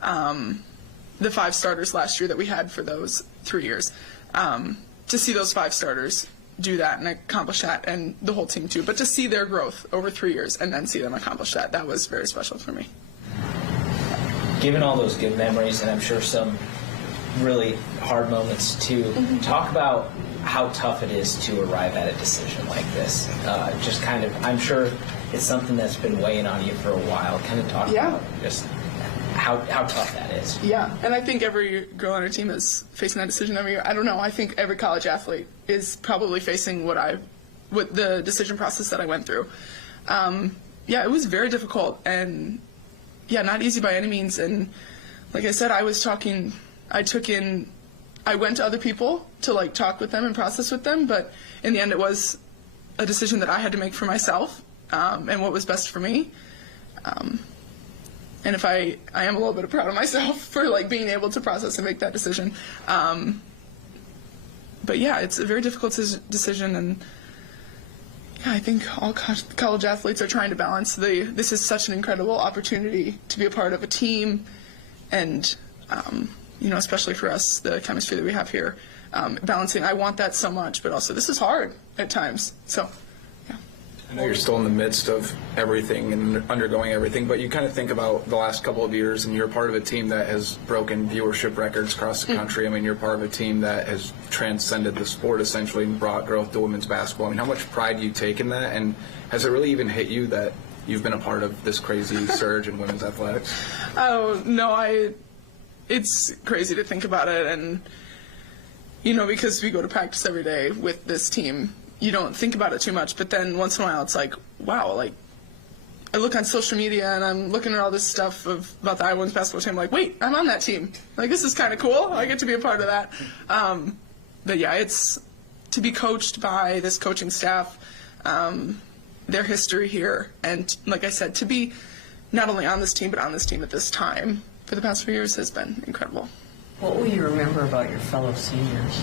the 5 starters last year that we had for those 3 years. To see those 5 starters do that and accomplish that, and the whole team too, but to see their growth over 3 years and then see them accomplish that, that was very special for me. Given all those good memories, and I'm sure some really hard moments too, talk about how tough it is to arrive at a decision like this. Just kind of, I'm sure it's something that's been weighing on you for a while. Kind of talk about just how tough that is. Yeah, and I think every girl on our team is facing that decision every year. I don't know. I think every college athlete is probably facing what the decision process that I went through. Yeah, it was very difficult and not easy by any means. And like I said, I went to other people to like talk with them and process with them, but in the end it was a decision that I had to make for myself, and what was best for me. And if I am a little bit proud of myself for like being able to process and make that decision. But yeah, it's a very difficult decision, and yeah, I think all college athletes are trying to balance this is such an incredible opportunity to be a part of a team, and especially for us, the chemistry that we have here, balancing, I want that so much, but also this is hard at times. So, yeah. I know you're still in the midst of everything and undergoing everything, but you kind of think about the last couple of years, and you're part of a team that has broken viewership records across the country. I mean, you're part of a team that has transcended the sport essentially and brought growth to women's basketball. I mean, how much pride do you take in that, and has it really even hit you that you've been a part of this crazy surge in women's athletics? Oh, no, it's crazy to think about it, and because we go to practice every day with this team, you don't think about it too much, but then once in a while it's like, wow, like I look on social media and I'm looking at all this stuff about the Iowa women's basketball team, like, wait, I'm on that team. Like, this is kind of cool. I get to be a part of that. But yeah, it's to be coached by this coaching staff, their history here, and like I said, to be not only on this team, but on this team at this time for the past few years has been incredible. What will you remember about your fellow seniors?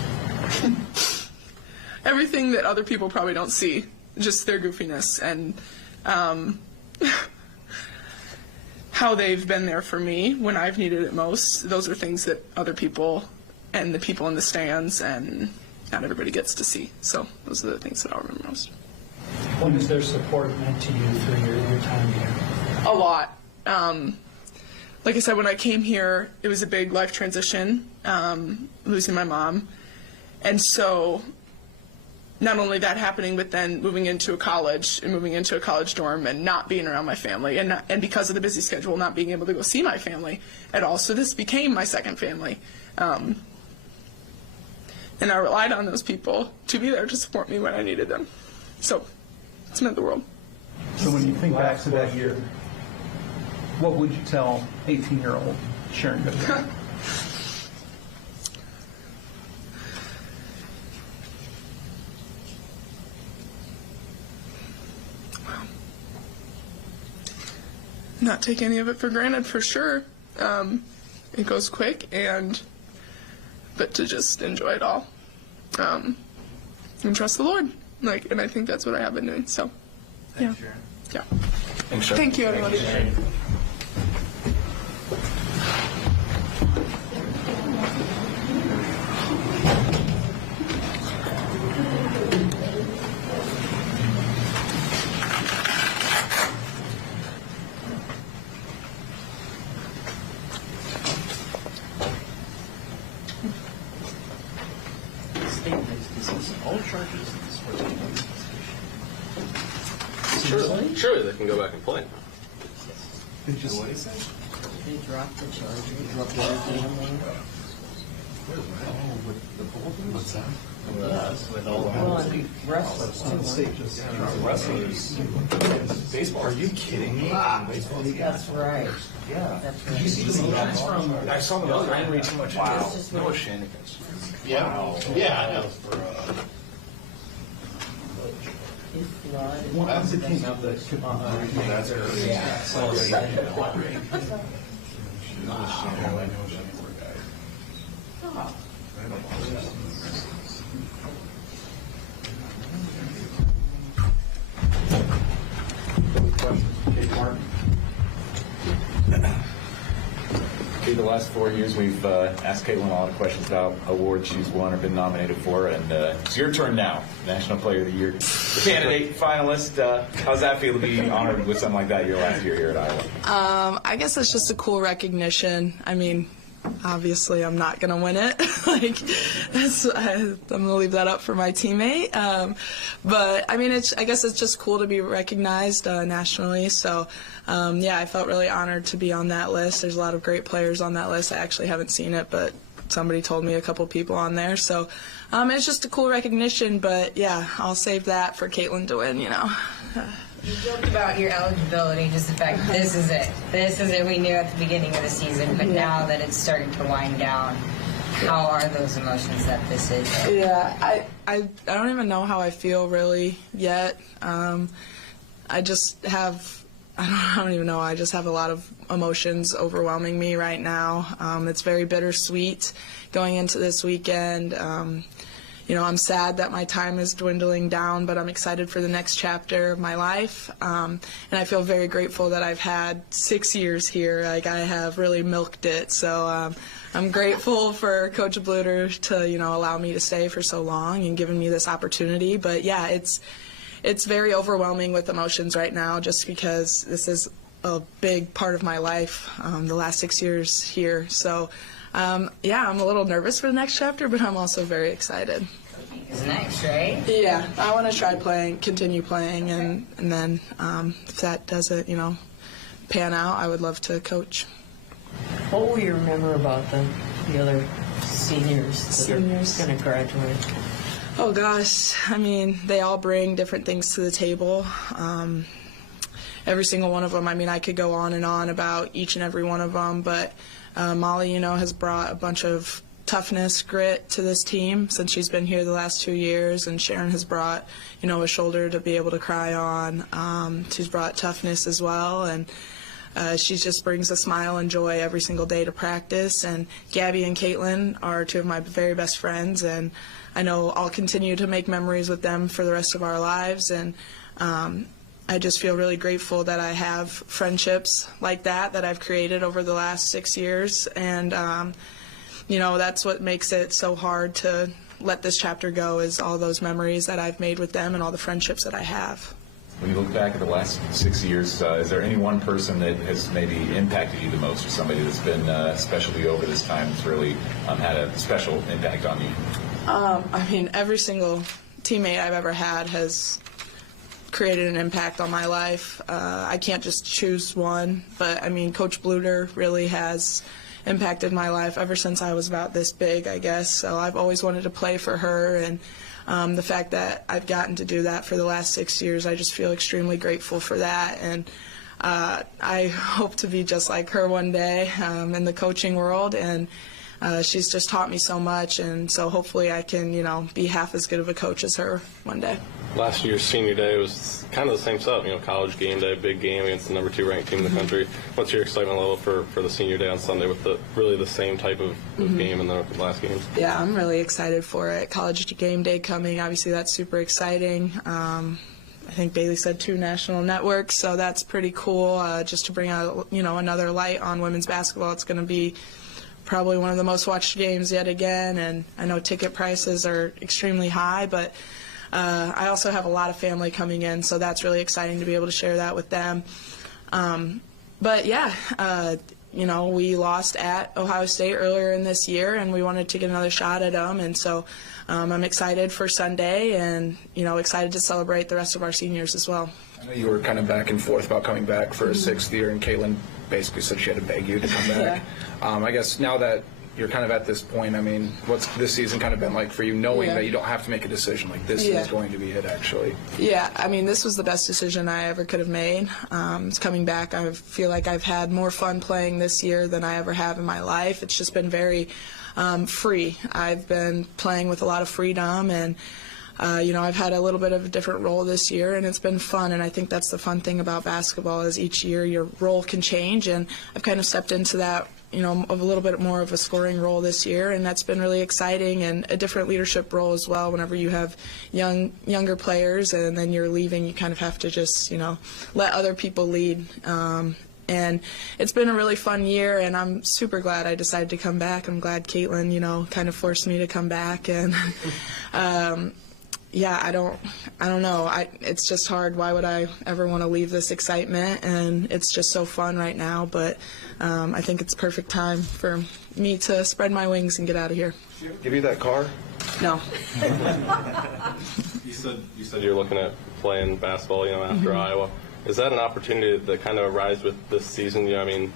Everything that other people probably don't see, just their goofiness and how they've been there for me when I've needed it most. Those are things that other people and the people in the stands and not everybody gets to see. So those are the things that I'll remember most. What has their support meant to you through your time here? A lot. Like I said, when I came here, it was a big life transition, losing my mom. And so not only that happening, but then moving into a college and moving into a college dorm and not being around my family, and because of the busy schedule, not being able to go see my family at all. So this became my second family. And I relied on those people to be there to support me when I needed them. So it's meant the world. So when you think back to that year, what would you tell 18-year-old Sharon Goodman? Not take any of it for granted, for sure. It goes quick, but to just enjoy it all, and trust the Lord. And I think that's what I have been doing. So, yeah. Thanks, Sharon. Yeah. Thanks, Sharon. Thank you, everybody. Surely they can go back and play. They dropped the charge. They dropped everything. What's that? With all wrestlers. Baseball? Are you kidding me? That's right. Yeah. That's right. Did you see the guys from? I saw them. I didn't read too much. Wow. No shenanigans. Yeah. Wow. Yeah, I know. What was the king of the That's early. Yeah. Through the last 4 years, we've asked Caitlin a lot of questions about awards she's won or been nominated for, and it's your turn now. National Player of the Year candidate, finalist. How's that feel to be honored with something like that your last year here at Iowa? I guess it's just a cool recognition. I mean, obviously I'm not going to win it. I'm going to leave that up for my teammate. But I mean, I guess it's just cool to be recognized nationally. So yeah, I felt really honored to be on that list. There's a lot of great players on that list. I actually haven't seen it, but somebody told me a couple people on there. So it's just a cool recognition. But yeah, I'll save that for Caitlin to win, you know. You joked about your eligibility, just the fact this is it. This is it. We knew at the beginning of the season, but now that it's starting to wind down, how are those emotions that this is? Yeah, I don't even know how I feel really yet. I just have, I don't even know, I just have a lot of emotions overwhelming me right now. It's very bittersweet going into this weekend. You know, I'm sad that my time is dwindling down, but I'm excited for the next chapter of my life. And I feel very grateful that I've had 6 years here. Like, I have really milked it. So I'm grateful for Coach Bluter to, you know, allow me to stay for so long and giving me this opportunity. But yeah, it's very overwhelming with emotions right now, just because this is a big part of my life, the last 6 years here. So yeah, I'm a little nervous for the next chapter, but I'm also very excited. Is next, right? Yeah, I want to try playing, continue playing, and then if that doesn't, you know, pan out, I would love to coach. What will you remember about the other seniors that are going to graduate? Oh gosh, I mean, they all bring different things to the table. Every single one of them. I mean, I could go on and on about each and every one of them, but Molly, you know, has brought a bunch of toughness, grit to this team since she's been here the last 2 years, and Sharon has brought, you know, a shoulder to be able to cry on. She's brought toughness as well, and she just brings a smile and joy every single day to practice. And Gabbie and Caitlin are two of my very best friends, and I know I'll continue to make memories with them for the rest of our lives. And I just feel really grateful that I have friendships like that I've created over the last 6 years. And, you know, that's what makes it so hard to let this chapter go, is all those memories that I've made with them and all the friendships that I have. When you look back at the last 6 years, is there any one person that has maybe impacted you the most, or somebody that's been, especially over this time, that's really had a special impact on you? I mean, every single teammate I've ever had has created an impact on my life. I can't just choose one, but I mean, Coach Bluter really has impacted my life ever since I was about this big, I guess. So I've always wanted to play for her, and the fact that I've gotten to do that for the last 6 years, I just feel extremely grateful for that. And I hope to be just like her one day in the coaching world, and she's just taught me so much, and so hopefully I can, you know, be half as good of a coach as her one day. Last year's senior day was kind of the same stuff, you know, college game day, big game against the number 2 ranked team in the country. What's your excitement level for the senior day on Sunday with really the same type of game in the last games? Yeah, I'm really excited for it. College game day coming, obviously that's super exciting. I think Bailey said 2 national networks, so that's pretty cool. Just to bring out, you know, another light on women's basketball. It's going to be probably one of the most watched games yet again, and I know ticket prices are extremely high, but I also have a lot of family coming in, so that's really exciting to be able to share that with them. But yeah, you know, we lost at Ohio State earlier in this year, and we wanted to get another shot at them, and so I'm excited for Sunday, and, you know, excited to celebrate the rest of our seniors as well. I know you were kind of back and forth about coming back for a 6th year, and Caitlin basically said she had to beg you to come back. I guess now that you're kind of at this point, I mean, what's this season kind of been like for you, knowing that you don't have to make a decision, like this is going to be it actually? Yeah, I mean, this was the best decision I ever could have made. It's coming back. I feel like I've had more fun playing this year than I ever have in my life. It's just been very free. I've been playing with a lot of freedom, and you know, I've had a little bit of a different role this year, and it's been fun, and I think that's the fun thing about basketball, is each year your role can change, and I've kind of stepped into that, you know, of a little bit more of a scoring role this year, and that's been really exciting, and a different leadership role as well. Whenever you have younger players and then you're leaving, you kind of have to just, you know, let other people lead. And it's been a really fun year, and I'm super glad I decided to come back. I'm glad Caitlin, you know, kind of forced me to come back. And yeah, I don't know. It's just hard. Why would I ever want to leave this excitement? And it's just so fun right now. But I think it's perfect time for me to spread my wings and get out of here. Give you that car? No. You said you're looking at playing basketball, you know, after Iowa. Is that an opportunity that kind of arise with this season? You know, I mean,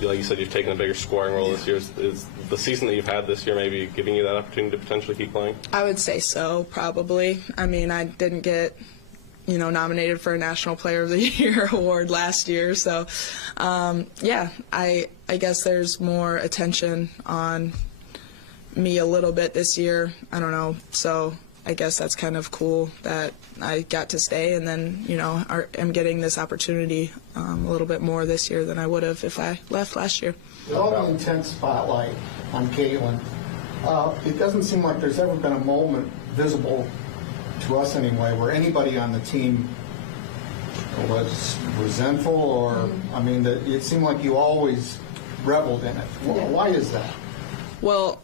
like you said, you've taken a bigger scoring role this year. Is the season that you've had this year maybe giving you that opportunity to potentially keep playing? I would say so, probably. I mean, I didn't get, you know, nominated for a National Player of the Year award last year, so yeah, I guess there's more attention on me a little bit this year. I don't know, so I guess that's kind of cool that I got to stay, and then, you know, am getting this opportunity a little bit more this year than I would have if I left last year. With all the intense spotlight on Caitlin, it doesn't seem like there's ever been a moment visible to us anyway where anybody on the team was resentful, or, I mean, it seemed like you always reveled in it. Why is that? Well,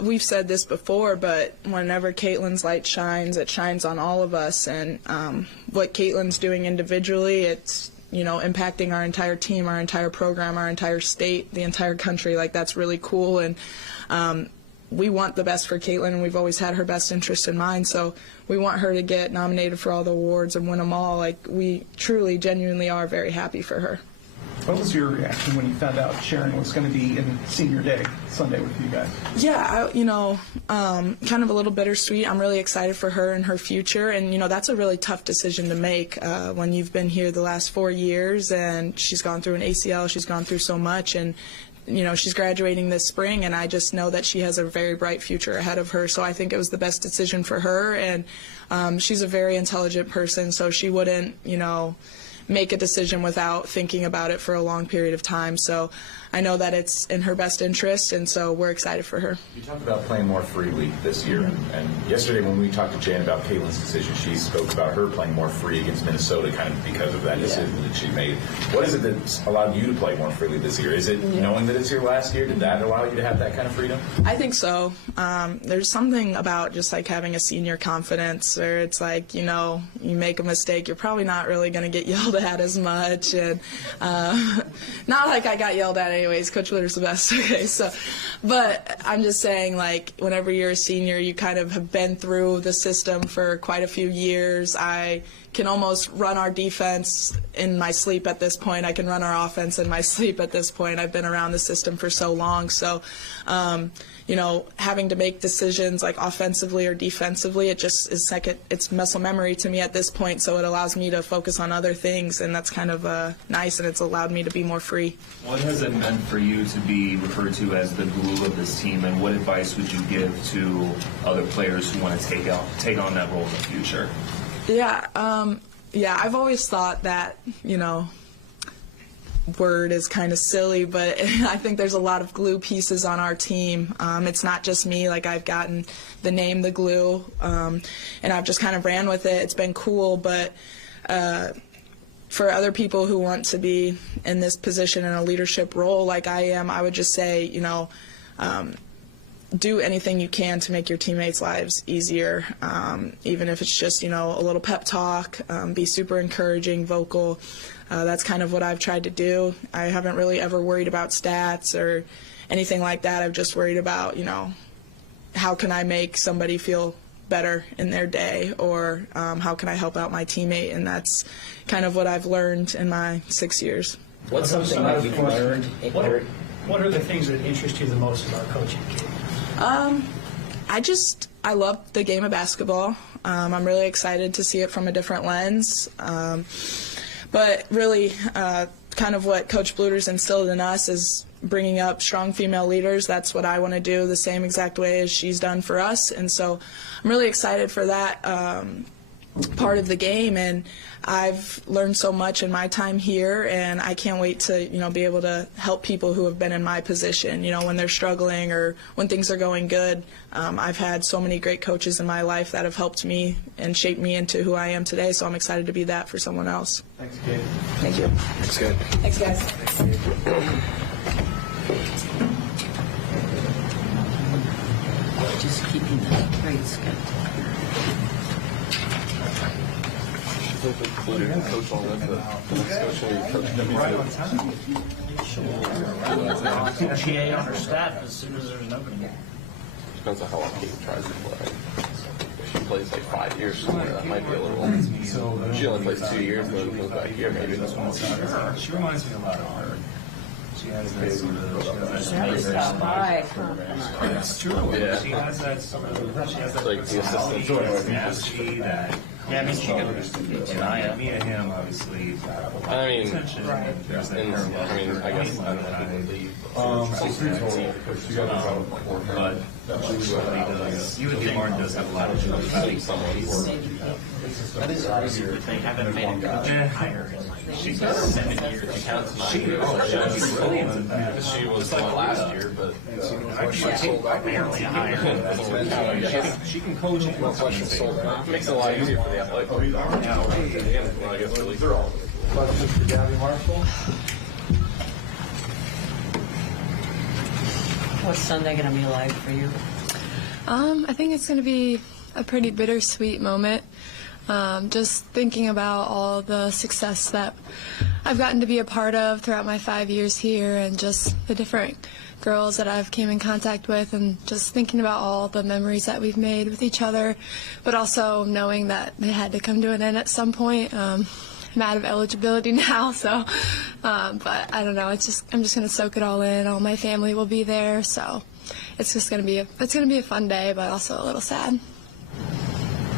we've said this before, but whenever Caitlin's light shines, it shines on all of us. And what Caitlin's doing individually, it's, you know, impacting our entire team, our entire program, our entire state, the entire country. Like, that's really cool. And we want the best for Caitlin, and we've always had her best interest in mind. So we want her to get nominated for all the awards and win them all. Like, we truly, genuinely are very happy for her. What was your reaction when you found out Sharon was going to be in senior day Sunday with you guys? Yeah, you know, kind of a little bittersweet. I'm really excited for her and her future, and, you know, that's a really tough decision to make when you've been here the last 4 years, and she's gone through an ACL, she's gone through so much, and, you know, she's graduating this spring, and I just know that she has a very bright future ahead of her, so I think it was the best decision for her. And she's a very intelligent person, so she wouldn't, you know, make a decision without thinking about it for a long period of time. So I know that it's in her best interest, and so we're excited for her. You talked about playing more freely this year, and yesterday when we talked to Jan about Caitlin's decision, she spoke about her playing more free against Minnesota kind of because of that decision that she made. What is it that's allowed you to play more freely this year? Is it knowing that it's your last year? Did that allow you to have that kind of freedom? I think so. There's something about just like having a senior confidence where it's like, you know, you make a mistake, you're probably not really going to get yelled at as much, and not like I got yelled at anyways. Coach Witter's the best. Okay, so, but I'm just saying, like, whenever you're a senior, you kind of have been through the system for quite a few years. I can almost run our defense in my sleep at this point. I can run our offense in my sleep at this point. I've been around the system for so long. So, you know, having to make decisions like offensively or defensively, it just is second. It's muscle memory to me at this point. So it allows me to focus on other things, and that's kind of nice, and it's allowed me to be more free. What has it meant for you to be referred to as the glue of this team, and what advice would you give to other players who want to take on that role in the future? Yeah, I've always thought that, you know, word is kind of silly, but I think there's a lot of glue pieces on our team. It's not just me. Like, I've gotten the name the glue, and I've just kind of ran with it. It's been cool, but for other people who want to be in this position in a leadership role like I am, I would just say, you know, do anything you can to make your teammates' lives easier, even if it's just, you know, a little pep talk, be super encouraging, vocal. That's kind of what I've tried to do. I haven't really ever worried about stats or anything like that. I've just worried about, you know, how can I make somebody feel better in their day, or how can I help out my teammate, and that's kind of what I've learned in my 6 years. What's something that you've learned? What are the things that interest you the most about coaching, Kate? I love the game of basketball. I'm really excited to see it from a different lens. But really, kind of what Coach Bluter's instilled in us is bringing up strong female leaders. That's what I want to do the same exact way as she's done for us. And so I'm really excited for that. part of the game, and I've learned so much in my time here, and I can't wait to, be able to help people who have been in my position, when they're struggling or when things are going good. I've had so many great coaches in my life that have helped me and shaped me into who I am today, so I'm excited to be that for someone else. Thanks, Kate. Thank you. That's good. Thanks, guys. Just keeping the grade schedule. Coach on that, the next coach will be Coach GA on her staff as soon as there's an opening. Depends on how long Kate tries to play. If she plays like 5 years somewhere, that might be a little. She only plays 2 years, and then goes back here. Maybe that's one. She reminds me a lot of her. She has that sort of. It's true. Yeah. She has that sort of. She has that Like the assistant. mastery that. Yeah, I mean, she can deny Me and him, obviously. I mean, There's that I guess. But you and Martin does have a lot of I think someone. That is easier to think. I haven't made a coach higher in like She does 7 years. She counts 9 years. She was one last year, but barely higher. She can coach it. Makes it a lot easier for the athletic. Well, I guess really. Mr. Gabbie Marshall. What's Sunday going to be like for you? I think it's going to be a pretty bittersweet moment. Just thinking about all the success that I've gotten to be a part of throughout my 5 years here, and just the different girls that I've came in contact with, and just thinking about all the memories that we've made with each other, but also knowing that they had to come to an end at some point. I'm out of eligibility now, so but I don't know. I'm just going to soak it all in. All my family will be there, so it's just going to be a fun day, but also a little sad.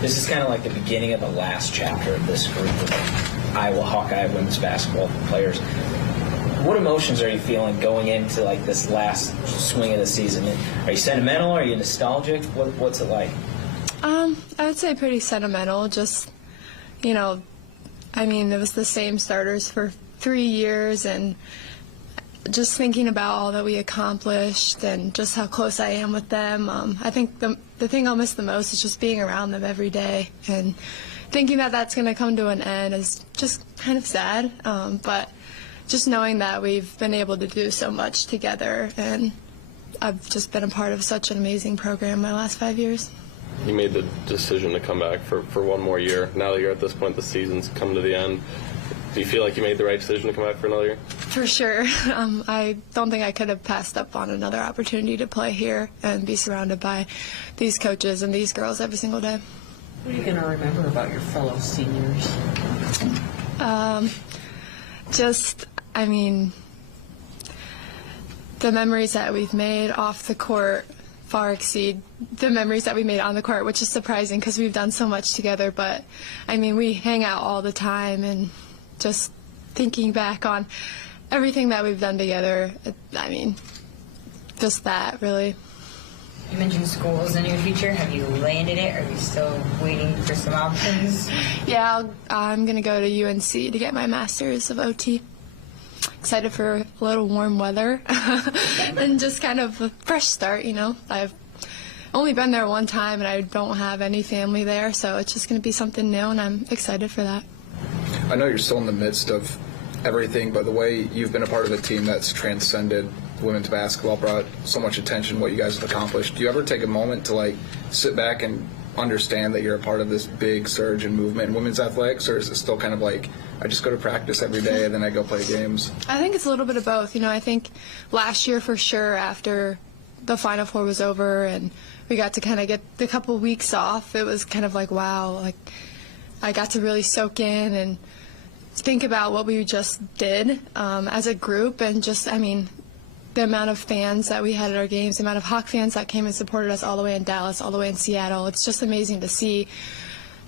This is kind of like the beginning of the last chapter of this group of Iowa Hawkeye women's basketball players. What emotions are you feeling going into like this last swing of the season? Are you sentimental? Are you nostalgic? What's it like? I would say pretty sentimental. Just, it was the same starters for 3 years, and just thinking about all that we accomplished and just how close I am with them. I think the thing I'll miss the most is just being around them every day, and thinking that that's going to come to an end is just kind of sad. But just knowing that we've been able to do so much together, and I've just been a part of such an amazing program my last 5 years. You made the decision to come back for one more year. Now that you're at this point, the season's come to the end. Do you feel like you made the right decision to come back for another year? For sure. I don't think I could have passed up on another opportunity to play here and be surrounded by these coaches and these girls every single day. What are you going to remember about your fellow seniors? The memories that we've made off the court far exceed the memories that we made on the court, which is surprising because we've done so much together. But, we hang out all the time, and just thinking back on everything that we've done together, just that, really. You mentioned schools in your future. Have you landed it? Are you still waiting for some options? Yeah, I'm going to go to UNC to get my master's of OT. Excited for a little warm weather and just kind of a fresh start, I've only been there one time, and I don't have any family there, so it's just going to be something new, and I'm excited for that. I know you're still in the midst of everything, but the way you've been a part of a team that's transcended women's basketball, brought so much attention, what you guys have accomplished, do you ever take a moment to sit back and understand that you're a part of this big surge and movement in women's athletics, or is it still kind of like, I just go to practice every day and then I go play games? I think it's a little bit of both. I think last year for sure, after the Final Four was over and we got to kind of get a couple weeks off, it was kind of like, wow, I got to really soak in and think about what we just did as a group, and just, the amount of fans that we had at our games, the amount of Hawk fans that came and supported us all the way in Dallas, all the way in Seattle. It's just amazing to see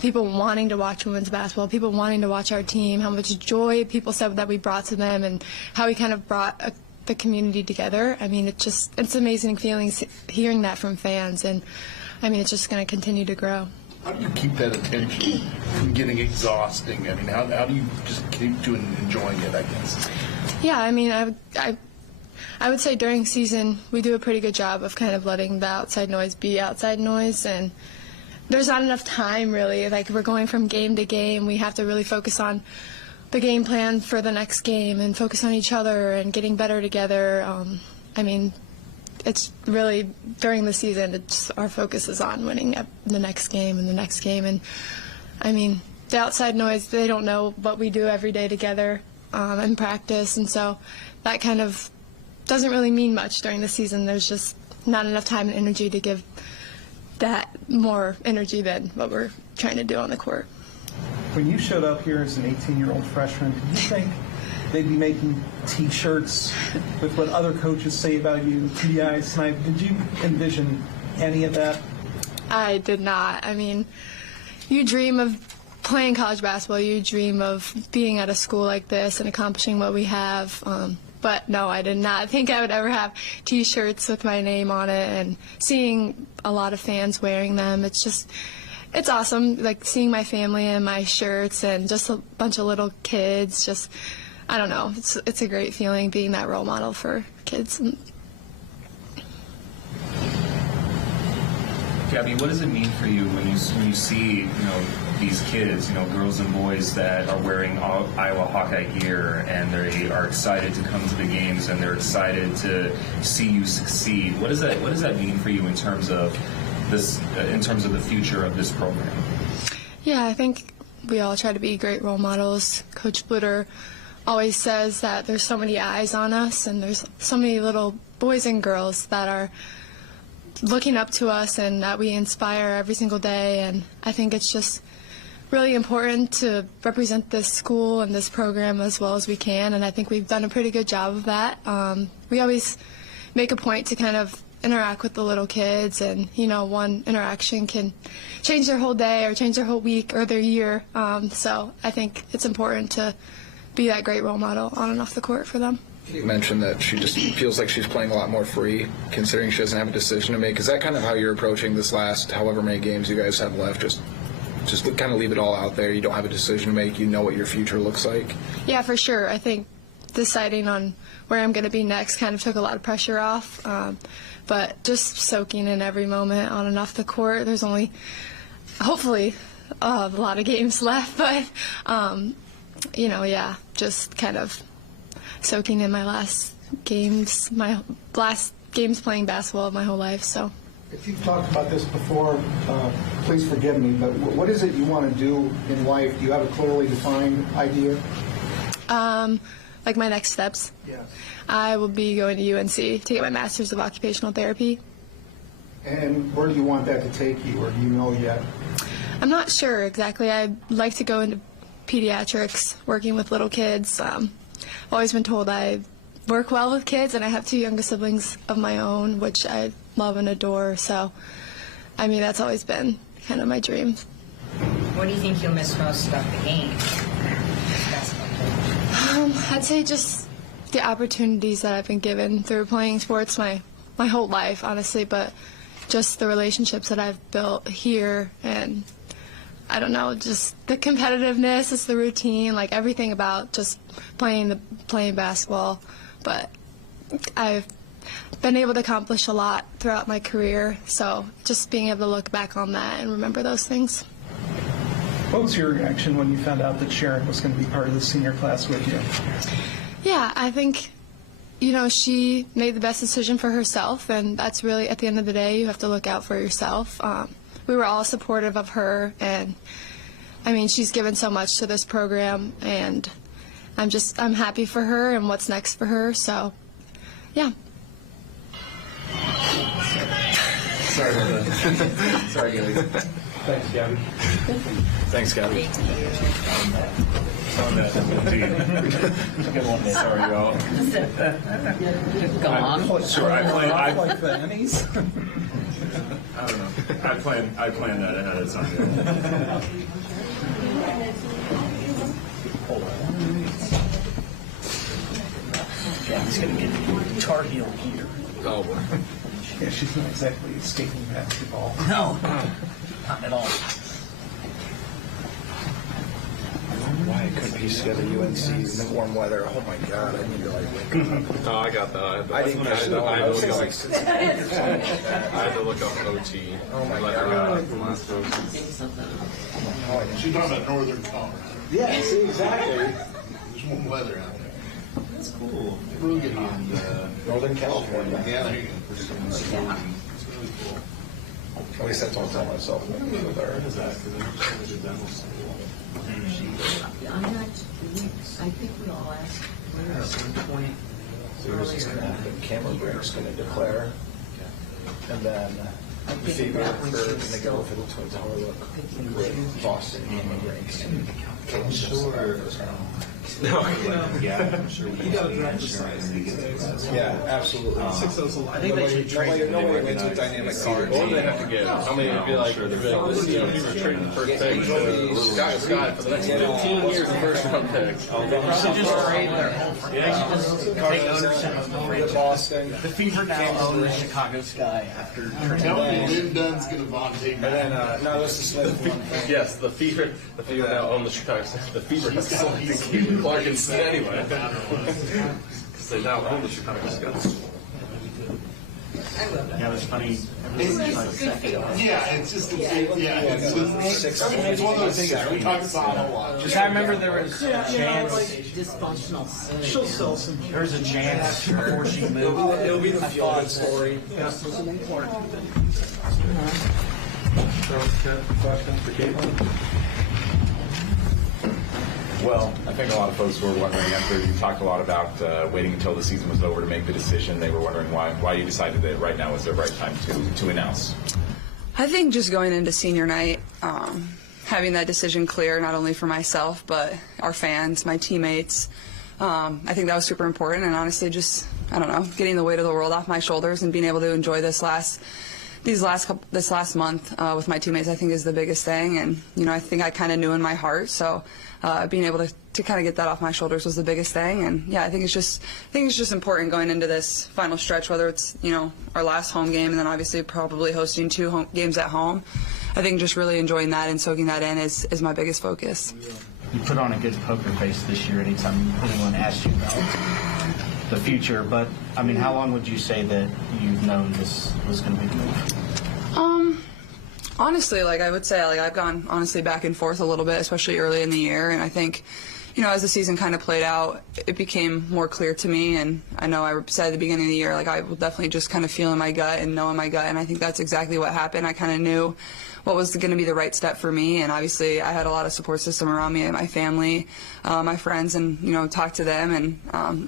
people wanting to watch women's basketball, people wanting to watch our team, how much joy people said that we brought to them, and how we kind of brought the community together. It's amazing feelings hearing that from fans, and it's just going to continue to grow. How do you keep that attention from getting exhausting? I mean, how do you just keep doing enjoying it, I guess? Yeah, I mean, I would say during season we do a pretty good job of kind of letting the outside noise be outside noise, and there's not enough time really. Like, we're going from game to game. We have to really focus on the game plan for the next game and focus on each other and getting better together. I mean, it's really, during the season, our focus is on winning the next game and the next game. And I mean, the outside noise, they don't know what we do every day together in practice, and so that kind of doesn't really mean much during the season. There's just not enough time and energy to give that more energy than what we're trying to do on the court. When you showed up here as an 18-year-old freshman, did you think they'd be making T-shirts with what other coaches say about you, TDI, snipe? Did you envision any of that? I did not. I mean, you dream of playing college basketball, you dream of being at a school like this and accomplishing what we have. But no, I did not think I would ever have T-shirts with my name on it, and seeing a lot of fans wearing them, it's awesome, like seeing my family in my shirts and just a bunch of little kids. Just, I don't know, it's a great feeling being that role model for kids. Gabbie, what does it mean for you when you see these kids, girls and boys that are wearing Iowa Hawkeye gear, and they are excited to come to the games and they're excited to see you succeed? What does that mean for you in terms of this, in terms of the future of this program? Yeah, I think we all try to be great role models. Coach Blitter always says that there's so many eyes on us, and there's so many little boys and girls that are looking up to us and that we inspire every single day. And I think it's just really important to represent this school and this program as well as we can, and I think we've done a pretty good job of that. We always make a point to kind of interact with the little kids, and one interaction can change their whole day or change their whole week or their year. So I think it's important to be that great role model on and off the court for them. You mentioned that she just feels like she's playing a lot more free, considering she doesn't have a decision to make. Is that kind of how you're approaching this last however many games you guys have left? Just to kind of leave it all out there. You don't have a decision to make. You know what your future looks like. Yeah, for sure. I think deciding on where I'm going to be next kind of took a lot of pressure off. But just soaking in every moment on and off the court. There's only, hopefully, a lot of games left. But, just kind of soaking in my last games playing basketball of my whole life. So. If you've talked about this before, please forgive me, but what is it you want to do in life? Do you have a clearly defined idea? Like my next steps? Yes. I will be going to UNC to get my Master's of Occupational Therapy. And where do you want that to take you, or do you know yet? I'm not sure exactly. I'd like to go into pediatrics, working with little kids. I've always been told I work well with kids, and I have 2 younger siblings of my own, which I love and adore. So, I mean, that's always been kind of my dream. What do you think you'll miss most about the game? I'd say just the opportunities that I've been given through playing sports my whole life, honestly, but just the relationships that I've built here, and I don't know, just the competitiveness, it's the routine, like everything about just playing basketball. But I've been able to accomplish a lot throughout my career, so just being able to look back on that and remember those things. What was your reaction when you found out that Sharon was going to be part of the senior class with you? Yeah, I think, she made the best decision for herself, and that's really, at the end of the day, you have to look out for yourself. We were all supportive of her, and, I mean, she's given so much to this program, and I'm happy for her and what's next for her, so, yeah. Sorry about that. Sorry, Gabbie. Thanks, Gabbie. Thanks, Gabbie. Good one. Sorry, y'all. Gone. Sure, I like the Emmys. I don't know. I planned that ahead of time. Yeah, he's going to get Tar Heel here. Oh, boy. Yeah, she's not exactly skating basketball. No, not at all. why I couldn't piece together UNC in the warm weather. Oh my God, I need to like wake up. No, I got that. I didn't catch that. I was like, I had to look up OT. Oh my Like, God. from last OT. She's talking about Northern Colorado. yeah, see, exactly. There's warm weather out there. That's cool. We're getting in Northern California. yeah, there you go. It's really cool. At least that's what I tell myself. What is that? Because I'm just going to dental school. I'm not, I think we all asked Claire at some point So here's what's going to happen. Camera Break's going to declare, and then the fever for going to go for the Twin Tower look with Boston Camera Breaks and Caitlin's just the first round. No, Yeah, I'm sure we got insurance. Yeah, absolutely. I think they should train. Nobody wins with dynamic cards. what do they have to get? How many would be like, this is, you know, he was trading the first pick. Scott for the next 15 years, the first round pick. They should just trade their whole franchise. Take ownership of the franchise. Boston. The Fever now own the Chicago Sky after Tell me Lynn Dunn's going to Vontae. And then, no, this is Smith. Yes, the Fever now own the Chicago. The Fever has selected Caitlin Clark instead anyway. Because they now own the Chicago Sky. Yeah, it's funny. Yeah, it's just, it's one of those things we talk about a lot. Just I remember there was a chance. dysfunctional. She'll sell some. There was a chance before she moved. It'll be the feel-good story. Question for Caitlin? Well, I think a lot of folks were wondering after you talked a lot about waiting until the season was over to make the decision. They were wondering why you decided that right now was the right time to announce. I think just going into senior night, having that decision clear, not only for myself, but our fans, my teammates, I think that was super important. And honestly, just, I don't know, getting the weight of the world off my shoulders and being able to enjoy this last month with my teammates, I think is the biggest thing. And, you know, I think I kind of knew in my heart. So being able to kind of get that off my shoulders was the biggest thing. And yeah, I think it's just important going into this final stretch, whether it's, you know, our last home game and then obviously probably hosting 2 home games at home. I think just really enjoying that and soaking that in is my biggest focus. You put on a good poker face this year anytime anyone asks you about the future. But I mean, how long would you say that you've known this was going to be good? Honestly, like I would say, like I've gone honestly back and forth a little bit, especially early in the year, and I think, you know, as the season kind of played out, it became more clear to me. And I know I said at the beginning of the year, like I will definitely just kind of feel in my gut and know in my gut, and I think that's exactly what happened. I kind of knew what was going to be the right step for me, and obviously I had a lot of support system around me, my family, my friends, and, you know, talked to them, and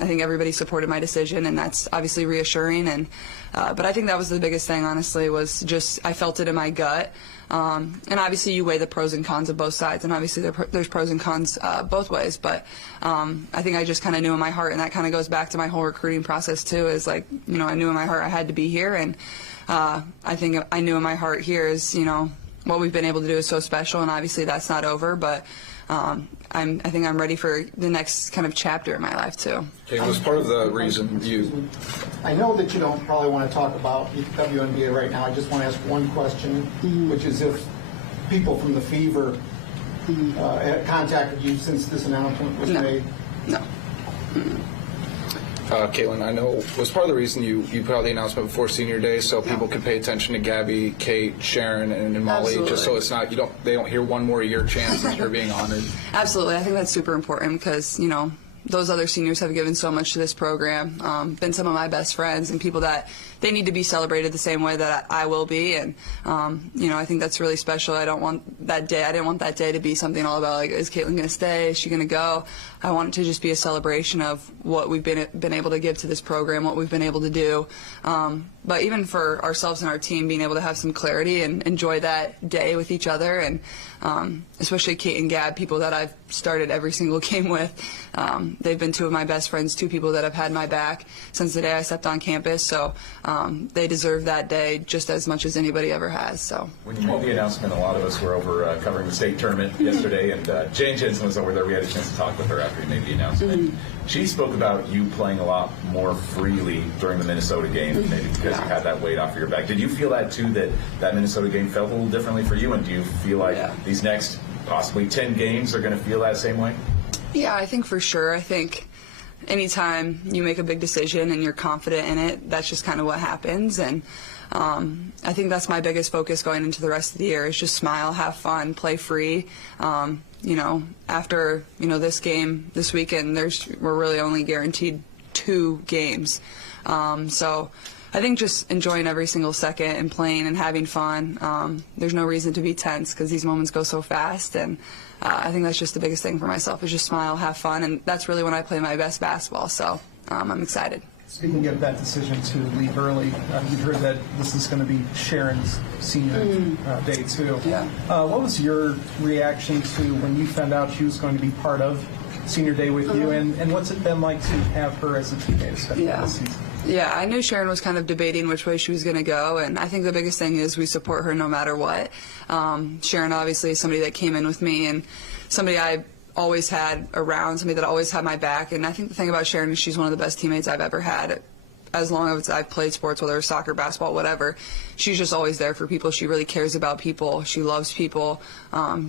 I think everybody supported my decision, and that's obviously reassuring. And but I think that was the biggest thing, honestly, was just I felt it in my gut. And obviously you weigh the pros and cons of both sides, and obviously there's pros and cons both ways, but I think I just kind of knew in my heart, and that kind of goes back to my whole recruiting process too, is like, you know, I knew in my heart I had to be here, and I think I knew in my heart here is, you know, what we've been able to do is so special, and obviously that's not over, but I think I'm ready for the next kind of chapter in my life too. Okay, was part of the reason you... I know that you don't probably want to talk about WNBA right now. I just want to ask one question, which is if people from the Fever had contacted you since this announcement was made. No. Caitlin, I know was part of the reason you put out the announcement before Senior Day, so people could pay attention to Gabbie, Kate, Sharon, and Molly, Absolutely. just so it's not they don't hear one more year chance that you're being honored. Absolutely, I think that's super important because, you know, those other seniors have given so much to this program, been some of my best friends and people that they need to be celebrated the same way that I will be, and you know, I think that's really special. I didn't want that day to be something all about like, is Caitlin going to stay, is she going to go? I want it to just be a celebration of what we've been able to give to this program, what we've been able to do, but even for ourselves and our team, being able to have some clarity and enjoy that day with each other, and especially Kate and Gab, people that I've started every single game with. They've been 2 of my best friends, 2 people that have had my back since the day I stepped on campus, so they deserve that day just as much as anybody ever has. So When you made the announcement, a lot of us were over covering the state tournament yesterday, and Jane Jensen was over there. We had a chance to talk with her after you made the announcement. She spoke about you playing a lot more freely during the Minnesota game, maybe because you had that weight off your back. Did you feel that too, that Minnesota game felt a little differently for you, and do you feel like these next possibly 10 games are going to feel that same way? Yeah, I think for sure. I think anytime you make a big decision and you're confident in it, that's just kind of what happens. And I think that's my biggest focus going into the rest of the year is just smile, have fun, play free. After, this game this weekend, we're really only guaranteed 2 games. So I think just enjoying every single second and playing and having fun. There's no reason to be tense because these moments go so fast. And I think that's just the biggest thing for myself is just smile, have fun. And that's really when I play my best basketball. So I'm excited. Speaking of that decision to leave early, you've heard that this is going to be Sharon's senior day too. Yeah. What was your reaction to when you found out she was going to be part of senior day with you, and what's it been like to have her as a teammate especially this season? Yeah, I knew Sharon was kind of debating which way she was going to go, and I think the biggest thing is we support her no matter what. Sharon obviously is somebody that came in with me and somebody I always had around, somebody that always had my back, and I think the thing about Sharon is she's one of the best teammates I've ever had. As long as I've played sports, whether it's soccer, basketball, whatever, she's just always there for people. She really cares about people. She loves people.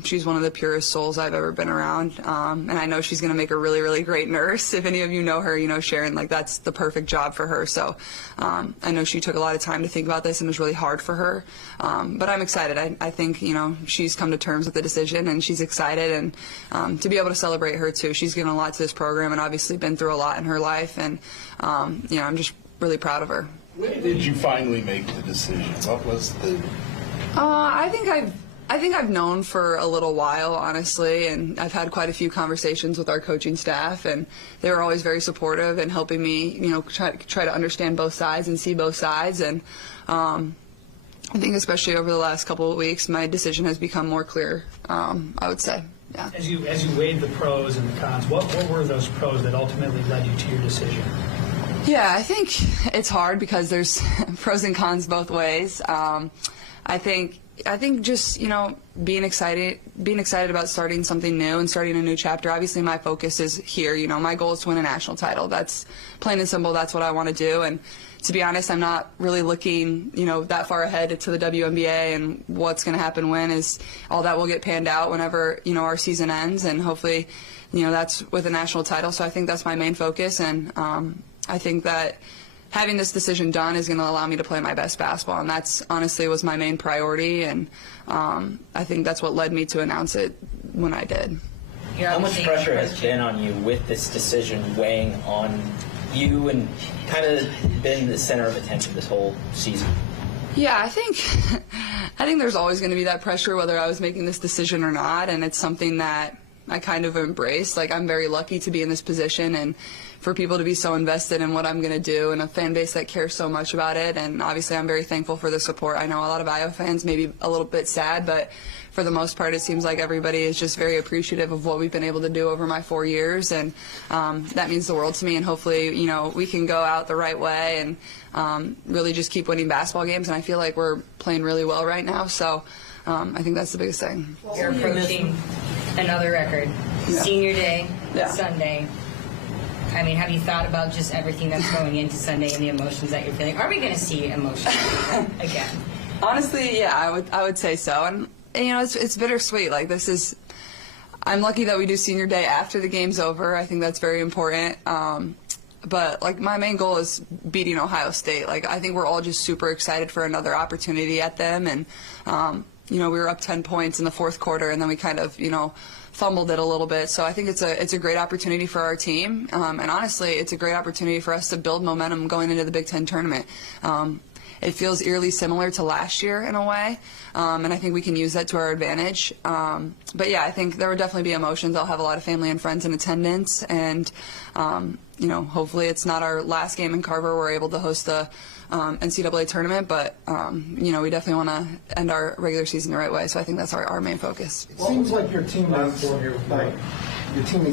She's one of the purest souls I've ever been around. And I know she's going to make a really, really great nurse. If any of you know her, you know Sharon, that's the perfect job for her. So I know she took a lot of time to think about this and it was really hard for her. But I'm excited. I think, she's come to terms with the decision and she's excited. And to be able to celebrate her too. She's given a lot to this program and obviously been through a lot in her life. And, I'm just really proud of her. When did you finally make the decision? What was the... I think I've known for a little while, honestly, and I've had quite a few conversations with our coaching staff, and they were always very supportive and helping me, try to understand both sides and see both sides. And I think especially over the last couple of weeks, my decision has become more clear, I would say. Yeah. As you weighed the pros and the cons, what were those pros that ultimately led you to your decision? Yeah, I think it's hard because there's pros and cons both ways. I think just being excited about starting something new and starting a new chapter. Obviously, my focus is here. My goal is to win a national title. That's plain and simple. That's what I want to do. And to be honest, I'm not really looking that far ahead to the WNBA and what's going to happen when. Is all that will get panned out whenever our season ends, and hopefully that's with a national title. So I think that's my main focus, and I think that having this decision done is going to allow me to play my best basketball, and that's honestly was my main priority, and I think that's what led me to announce it when I did. How much pressure has been on you with this decision weighing on you and kind of been the center of attention this whole season? Yeah, I think there's always going to be that pressure whether I was making this decision or not, and it's something that I kind of embrace. I'm very lucky to be in this position and for people to be so invested in what I'm going to do and a fan base that cares so much about it. And obviously I'm very thankful for the support. I know a lot of Iowa fans may be a little bit sad, but for the most part it seems like everybody is just very appreciative of what we've been able to do over my 4 years, and that means the world to me. And hopefully we can go out the right way and really just keep winning basketball games, and I feel like we're playing really well right now. So I think that's the biggest thing. You're approaching another record. Yeah. Senior day, Yeah. Sunday. I mean, have you thought about just everything that's going into Sunday and the emotions that you're feeling? Are we going to see emotions again? Honestly, yeah, I would say so. And it's bittersweet. I'm lucky that we do senior day after the game's over. I think that's very important. But my main goal is beating Ohio State. I think we're all just super excited for another opportunity at them. And we were up 10 points in the fourth quarter, and then we kind of fumbled it a little bit. So I think it's a great opportunity for our team, and honestly, it's a great opportunity for us to build momentum going into the Big Ten tournament. It feels eerily similar to last year in a way, and I think we can use that to our advantage. But yeah, I think there will definitely be emotions. I'll have a lot of family and friends in attendance, and hopefully it's not our last game in Carver. We're able to host the NCAA tournament, but we definitely want to end our regular season the right way. So I think that's our main focus. It seems like your teammates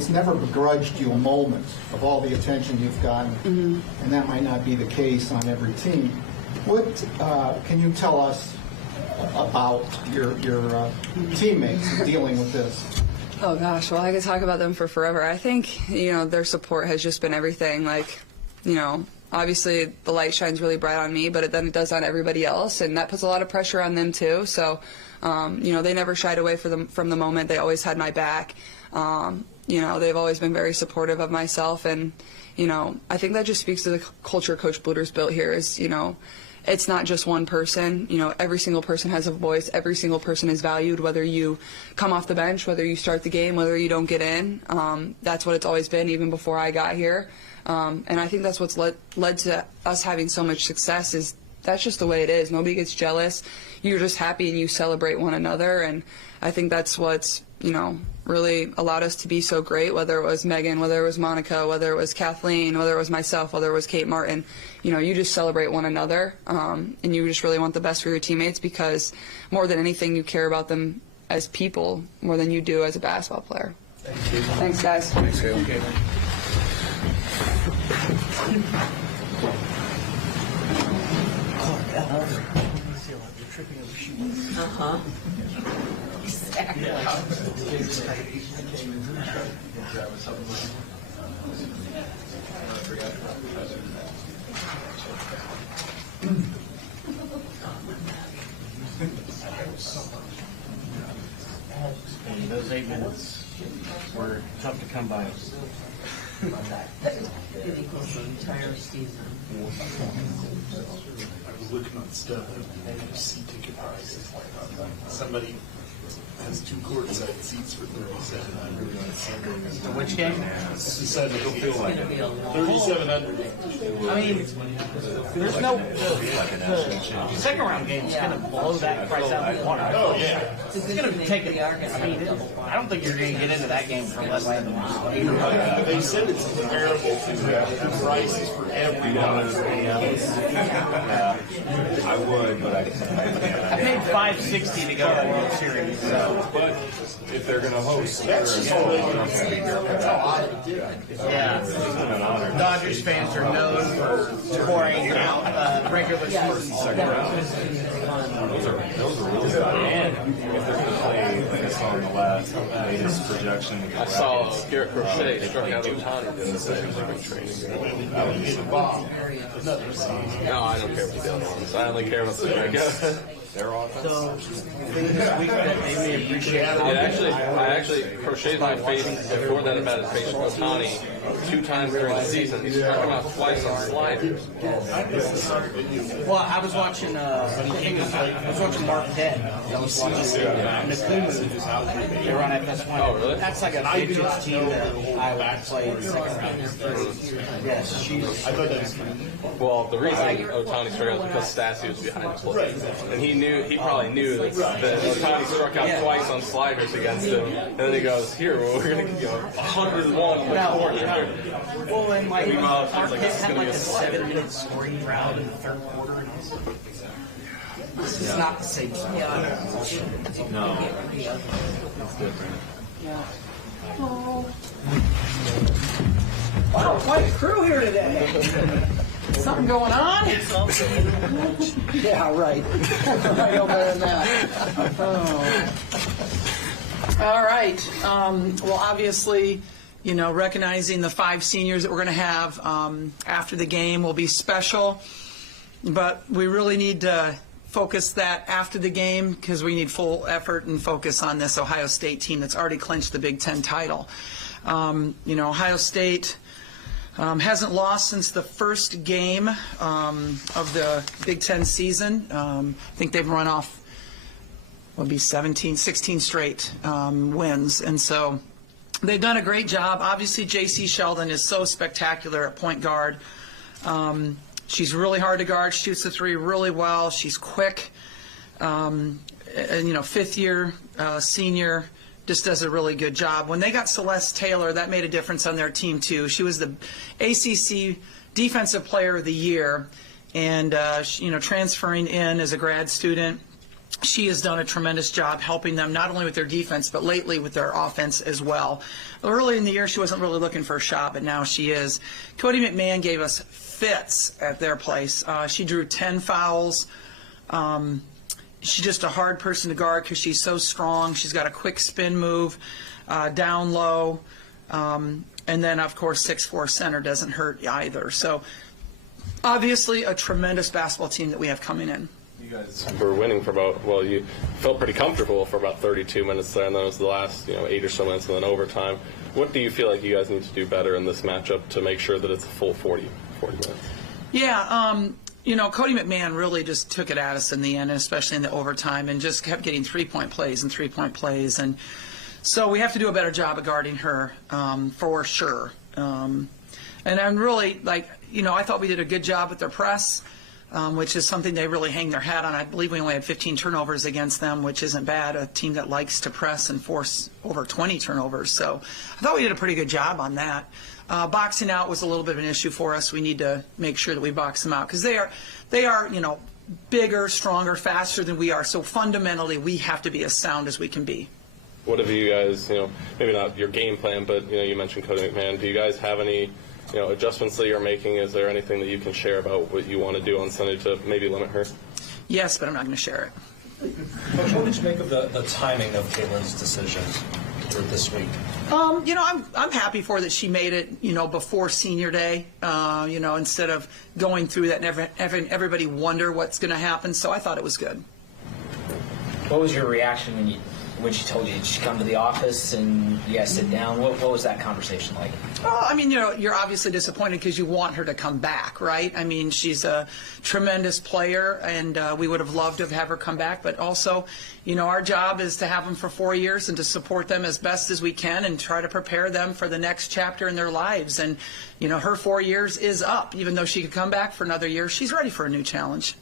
never begrudged you a moment of all the attention you've gotten, and that might not be the case on every team. What can you tell us about your teammates dealing with this? Oh gosh, well I could talk about them for forever. I think their support has just been everything. obviously the light shines really bright on me, but then it does on everybody else, and that puts a lot of pressure on them too. So, they never shied away from the moment. They always had my back. They've always been very supportive of myself, and I think that just speaks to the culture Coach Bluder's built here. Is it's not just one person. Every single person has a voice. Every single person is valued, whether you come off the bench, whether you start the game, whether you don't get in. That's what it's always been, even before I got here. And I think that's what's led to us having so much success. Is that's just the way it is. Nobody gets jealous. You're just happy and you celebrate one another. And I think that's what's really allowed us to be so great, whether it was Megan, whether it was Monica, whether it was Kathleen, whether it was myself, whether it was Kate Martin. You just celebrate one another, and you just really want the best for your teammates, because more than anything, you care about them as people more than you do as a basketball player. Thanks, guys. Thanks, Caleb. Uh-huh. Those 8 minutes were tough to come by. It equals the entire season. I was looking on stuff, and seat ticket prices. Somebody has 2 courtside seats for $3,700 on Sunday. Which game? Decided to go feel like it. $3,700. I mean, there's no the second round game is going to blow that price out of the water. Oh yeah, It's going to take it. I mean, I don't think you're going to get into that game for less than they said it's comparable to the prices for every dollar. I would, but I paid $560 to go to the World Series. So. But if they're going to host, Dodgers fans are known for pouring out regular season second round. Those are really good. And if they're going to play, like I saw in the latest projection, I saw Garrett Crochet struck out Otani in the second spring training. That would be the bomb. No, I don't care about the other ones. I only care about the America. They're on. So, this week that made me appreciate I actually crocheted my face before that about his face with Otani 2 times during the season. He struck him out twice on sliders. Well, I was watching Mark Dead. I was watching Nakumu. They run FS1. Oh, really? That's like a vintage team that I played second round. Yes, she's. Well, the reason Otani struck out was because Stassi was behind the plate. And he probably knew that Otani struck out twice on sliders against him. And then he goes, here, well, we're going to go 101 in the corner. Well, and like, Mark Pitt had like a 7-minute scoring drought in the third quarter. This is not the same stuff. No. It's different. Wow, quite a crew here today. Something going on? Yeah, right. I know better than that. Oh. All right. Well, obviously, recognizing the 5 seniors that we're going to have after the game will be special. But we really need to focus that after the game, because we need full effort and focus on this Ohio State team that's already clinched the Big Ten title. Ohio State hasn't lost since the first game of the Big Ten season. I think they've run off, 16 straight wins. And so they've done a great job. Obviously, J.C. Sheldon is so spectacular at point guard. She's really hard to guard, shoots the 3 really well. She's quick. 5th-year senior. Just does a really good job. When they got Celeste Taylor, that made a difference on their team too. She was the ACC Defensive Player of the Year, and transferring in as a grad student, she has done a tremendous job helping them not only with their defense but lately with their offense as well. Early in the year, she wasn't really looking for a shot, but now she is. Cody McMahon gave us fits at their place. She drew 10 fouls. She's just a hard person to guard because she's so strong. She's got a quick spin move, down low, and then, of course, 6'4" center doesn't hurt either. So Obviously, a tremendous basketball team that we have coming in. You guys were winning for about, well, you felt pretty comfortable for about 32 minutes there, and then it was the last 8 or so minutes and then overtime. What do you feel like you guys need to do better in this matchup to make sure that it's a full 40 minutes? Yeah, Cody McMahon really just took it at us in the end, especially in the overtime, and just kept getting three-point plays. And so we have to do a better job of guarding her, for sure. And I'm really, I thought we did a good job with their press, which is something they really hang their hat on. I believe we only had 15 turnovers against them, which isn't bad, a team that likes to press and force over 20 turnovers. So I thought we did a pretty good job on that. Boxing out was a little bit of an issue for us. We need to make sure that we box them out because they are, bigger, stronger, faster than we are. So fundamentally, we have to be as sound as we can be. What have you guys, maybe not your game plan, but you mentioned Cody McMahon. Do you guys have any, adjustments that you're making? Is there anything that you can share about what you want to do on Sunday to maybe limit her? Yes, but I'm not going to share it. Coach, what did you make of the timing of Caitlin's decision for this week? I'm happy for that she made it, before senior day, instead of going through that and having everybody wonder what's going to happen. So I thought it was good. What was your reaction when she told you? Did she come to the office and you guys sit down? What was that conversation like? Oh, you're obviously disappointed because you want her to come back, right? She's a tremendous player, and we would have loved to have her come back. But also, our job is to have them for 4 years and to support them as best as we can and try to prepare them for the next chapter in their lives. And, her 4 years is up. Even though she could come back for another year, she's ready for a new challenge.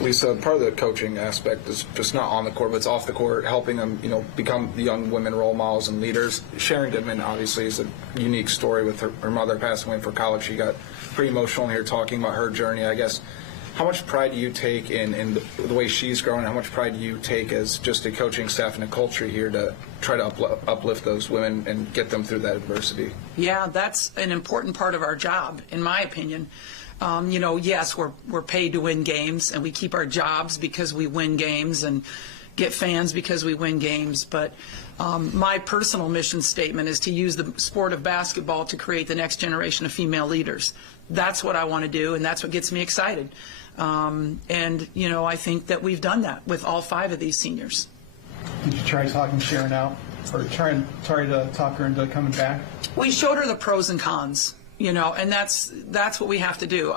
Lisa, part of the coaching aspect is just not on the court, but it's off the court, helping them, become the young women role models and leaders. Sharon Goodman obviously is a unique story with her mother passing away for college. She got pretty emotional here talking about her journey. I guess, how much pride do you take in the way she's grown? How much pride do you take as just a coaching staff and a culture here to try to uplift those women and get them through that adversity? Yeah, that's an important part of our job, in my opinion. Yes, we're paid to win games, and we keep our jobs because we win games and get fans because we win games. But my personal mission statement is to use the sport of basketball to create the next generation of female leaders. That's what I want to do, and that's what gets me excited. I think that we've done that with all 5 of these seniors. Did you try talking Sharon out, or try to talk her into coming back? We showed her the pros and cons. And that's what we have to do.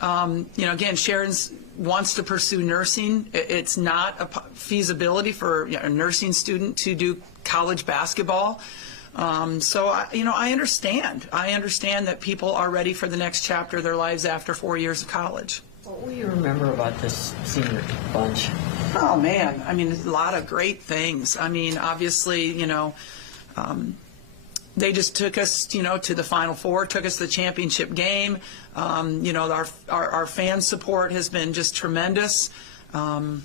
Again, Sharon wants to pursue nursing. It's not a feasibility for a nursing student to do college basketball. So I understand. I understand that people are ready for the next chapter of their lives after 4 years of college. What will you remember about this senior bunch? Oh, man. A lot of great things. Obviously, they just took us, to the Final Four, took us to the championship game. Our fan support has been just tremendous. And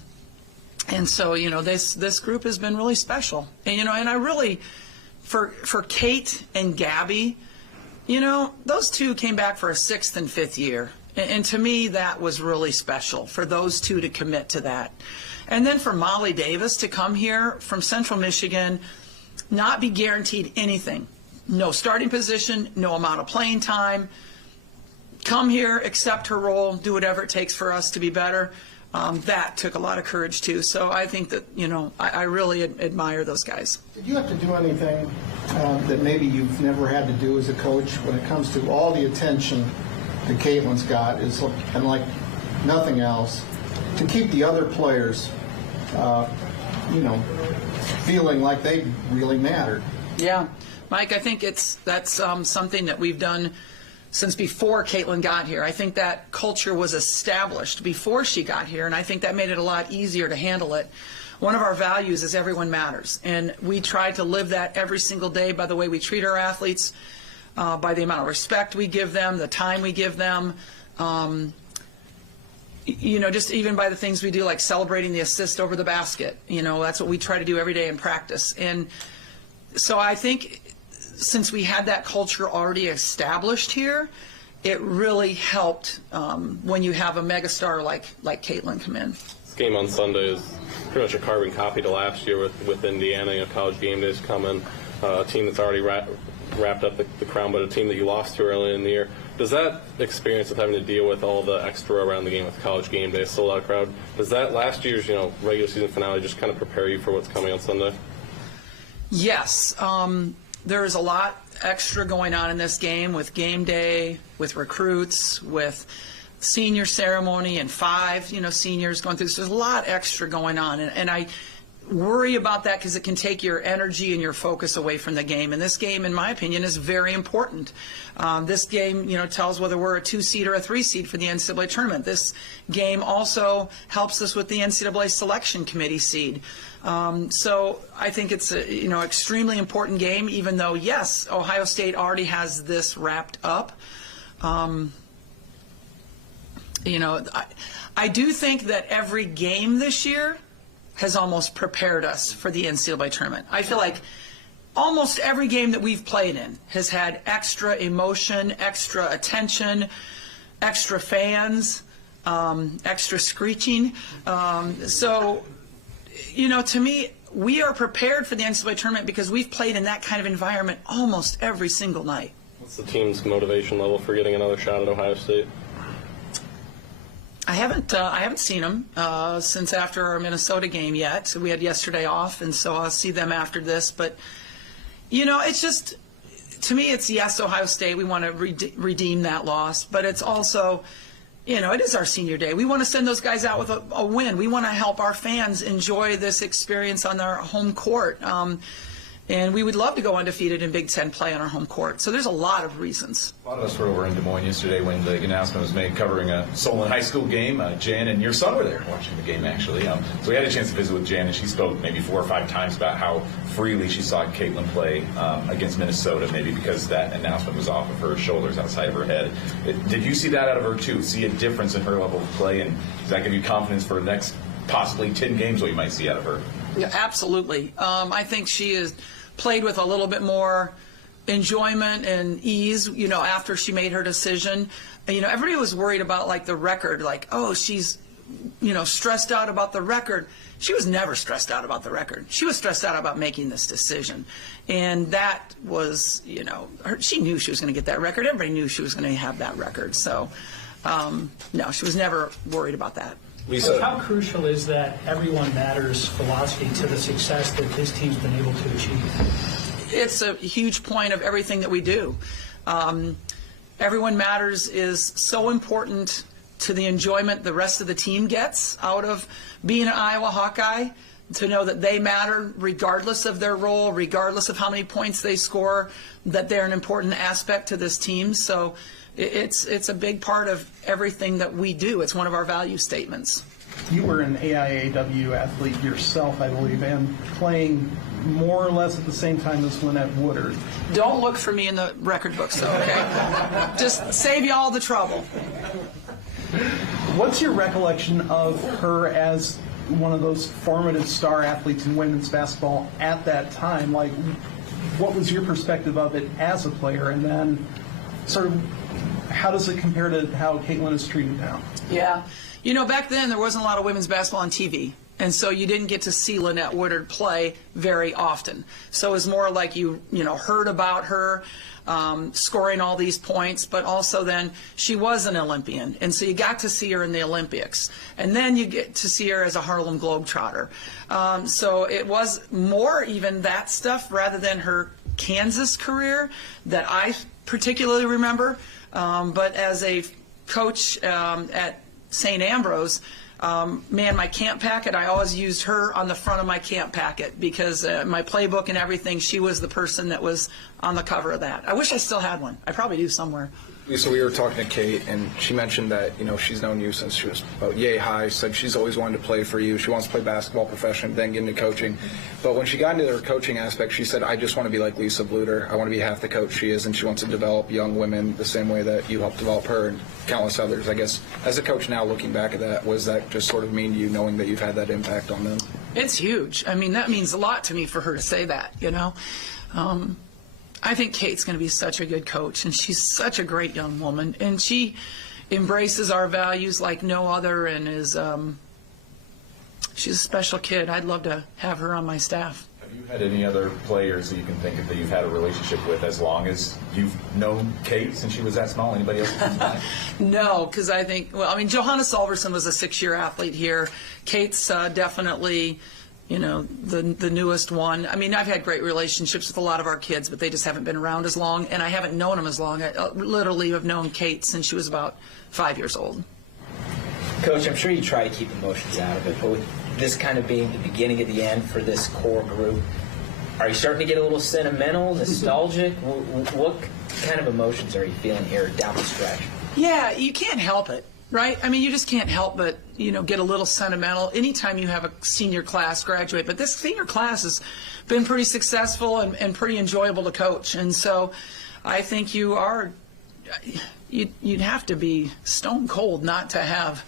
so, this group has been really special. And, and I really, for Kate and Gabbie, those two came back for a 6th and 5th year. And to me, that was really special for those two to commit to that. And then for Molly Davis to come here from Central Michigan, not be guaranteed anything. No starting position, no amount of playing time. Come here, accept her role, do whatever it takes for us to be better. That took a lot of courage, too. So I think that, I really admire those guys. Did you have to do anything that maybe you've never had to do as a coach when it comes to all the attention that Caitlin's got, and like nothing else, to keep the other players, feeling like they really mattered? Yeah. Mike, I think that's something that we've done since before Caitlin got here. I think that culture was established before she got here, and I think that made it a lot easier to handle it. One of our values is everyone matters, and we try to live that every single day by the way we treat our athletes, by the amount of respect we give them, the time we give them, just even by the things we do, like celebrating the assist over the basket. That's what we try to do every day in practice. And so I think since we had that culture already established here, it really helped when you have a megastar like Caitlin come in. This game on Sunday is pretty much a carbon copy to last year with Indiana. College game days coming, a team that's already wrapped up the crown, but a team that you lost to early in the year. Does that experience of having to deal with all the extra around the game with College game day, sold out crowd, does that last year's regular season finale just kind of prepare you for what's coming on Sunday? Yes, there is a lot extra going on in this game with game day, with recruits, with senior ceremony, and 5 seniors going through. So there's a lot extra going on, and I worry about that because it can take your energy and your focus away from the game. And this game, in my opinion, is very important. This game, tells whether we're a 2-seed or a 3-seed for the NCAA tournament. This game also helps us with the NCAA selection committee seed. So I think it's a extremely important game, even though, yes, Ohio State already has this wrapped up. I do think that every game this year has almost prepared us for the NCAA tournament. I feel like almost every game that we've played in has had extra emotion, extra attention, extra fans, extra screeching. So, to me, we are prepared for the NCAA tournament because we've played in that kind of environment almost every single night. What's the team's motivation level for getting another shot at Ohio State? I haven't seen them since after our Minnesota game yet. So we had yesterday off, and so I'll see them after this. But it's just, to me, it's yes, Ohio State. We want to redeem that loss, but it's also, it is our senior day. We want to send those guys out with a win. We want to help our fans enjoy this experience on their home court. And we would love to go undefeated in Big Ten play on our home court. So there's a lot of reasons. A lot of us were over in Des Moines yesterday when the announcement was made covering a Solon High School game. Jan and your son were there watching the game, actually. So we had a chance to visit with Jan, and she spoke maybe 4 or 5 times about how freely she saw Caitlin play against Minnesota, maybe because that announcement was off of her shoulders, outside of her head. Did you see that out of her, too? See a difference in her level of play? And does that give you confidence for the next possibly 10 games what you might see out of her? Yeah, absolutely. I think she is played with a little bit more enjoyment and ease, after she made her decision. Everybody was worried about, like, the record, like, oh, she's, stressed out about the record. She was never stressed out about the record. She was stressed out about making this decision. And that was, she knew she was going to get that record. Everybody knew she was going to have that record. So, no, she was never worried about that. So how crucial is that everyone matters philosophy to the success that this team's been able to achieve? It's a huge point of everything that we do. Everyone matters is so important to the enjoyment the rest of the team gets out of being an Iowa Hawkeye, to know that they matter regardless of their role, regardless of how many points they score, that they're an important aspect to this team. So it's a big part of everything that we do. It's one of our value statements. You were an AIAW athlete yourself, I believe, and playing more or less at the same time as Lynette Woodard. Don't look for me in the record books, though, okay? Just save you all the trouble. What's your recollection of her as one of those formative star athletes in women's basketball at that time? Like, what was your perspective of it as a player, and then sort of how does it compare to how Caitlin is treated now? Yeah. Back then there wasn't a lot of women's basketball on TV. And so you didn't get to see Lynette Woodard play very often. So it was more like you heard about her scoring all these points, but also then she was an Olympian. And so you got to see her in the Olympics. And then you get to see her as a Harlem Globetrotter. So it was more even that stuff rather than her Kansas career that I particularly remember. But as a coach at St. Ambrose, my camp packet, I always used her on the front of my camp packet because my playbook and everything, she was the person that was on the cover of that. I wish I still had one. I probably do somewhere. So we were talking to Kate, and she mentioned that, she's known you since she was about yay high, said she's always wanted to play for you. She wants to play basketball professionally, then get into coaching. But when she got into her coaching aspect, she said, I just want to be like Lisa Bluter. I want to be half the coach she is, and she wants to develop young women the same way that you helped develop her and countless others. I guess, as a coach now, looking back at that, what does that just sort of mean to you, knowing that you've had that impact on them? It's huge. I mean, that means a lot to me for her to say that, I think Kate's going to be such a good coach, and she's such a great young woman, and she embraces our values like no other, and is she's a special kid. I'd love to have her on my staff. Have Have you had any other players that you can think of that you've had a relationship with as long as you've known Kate since she was that small? Anybody else? No, because I think, well, I mean, Johanna Solverson was a 6-year athlete here. Kate's definitely, you know, the newest one. I mean, I've had great relationships with a lot of our kids, but they just haven't been around as long, and I haven't known them as long. I literally have known Kate since she was about 5 years old. Coach, I'm sure you try to keep emotions out of it, but with this kind of being the beginning of the end for this core group, are you starting to get a little sentimental, nostalgic? What kind of emotions are you feeling here down the stretch? Yeah, you can't help it, right? I mean, you just can't help but, you know, get a little sentimental anytime you have a senior class graduate. But this senior class has been pretty successful and pretty enjoyable to coach. And so I think you'd have to be stone cold not to have,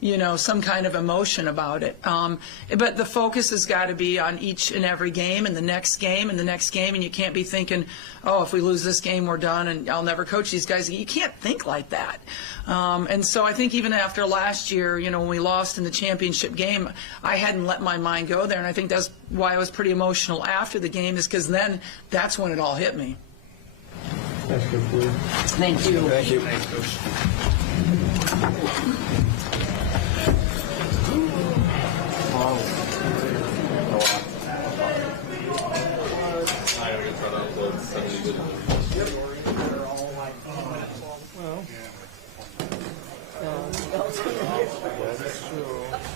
you know, some kind of emotion about it. But the focus has got to be on each and every game and the next game and the next game, and you can't be thinking, oh, if we lose this game, we're done and I'll never coach these guys. You can't think like that. And so I think even after last year, you know, when we lost in the championship game, I hadn't let my mind go there, and I think that's why I was pretty emotional after the game, is because then that's when it all hit me. That's good for you. Thank you. Thank you. Thanks, Coach.